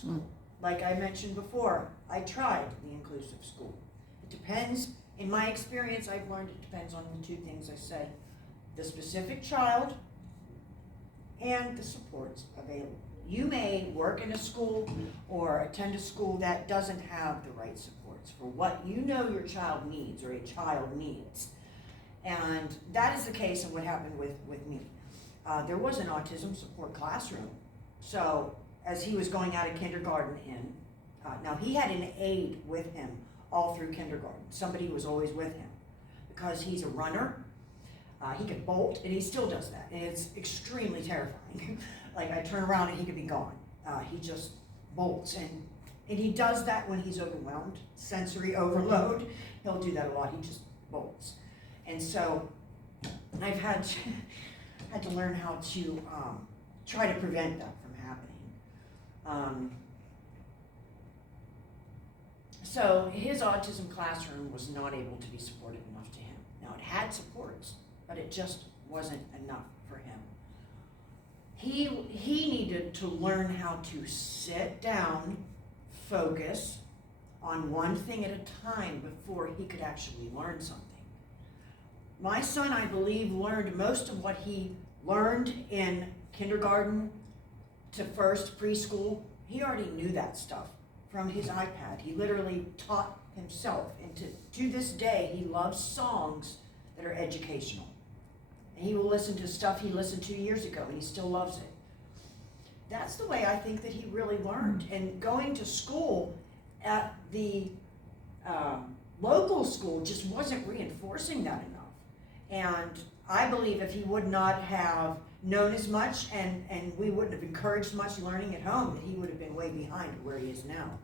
school. Like I mentioned before, I tried the inclusive school. It depends, in my experience, I've learned it depends on the two things I said. The specific child and the supports available. You may work in a school or attend a school that doesn't have the right supports for what you know your child needs or a child needs. And that is the case of what happened with me. There was an autism support classroom. So as he was going out of kindergarten now he had an aide with him all through kindergarten. Somebody was always with him because he's a runner. He could bolt, and he still does that, and it's extremely terrifying. Like I turn around and he could be gone. He just bolts, and he does that when he's overwhelmed, sensory overload. He'll do that a lot. He just bolts, and so I've had to learn how to try to prevent that from happening. So his autism classroom was not able to be supportive enough to him. Now it had supports, but it just wasn't enough for him. He needed to learn how to sit down, focus on one thing at a time before he could actually learn something. My son, I believe, learned most of what he learned in kindergarten to first preschool. He already knew that stuff from his iPad. He literally taught himself, and to this day, he loves songs that are educational. And he will listen to stuff he listened to years ago, and he still loves it. That's the way I think that he really learned. And going to school at the local school just wasn't reinforcing that enough. And I believe if he would not have known as much and we wouldn't have encouraged much learning at home, that he would have been way behind where he is now.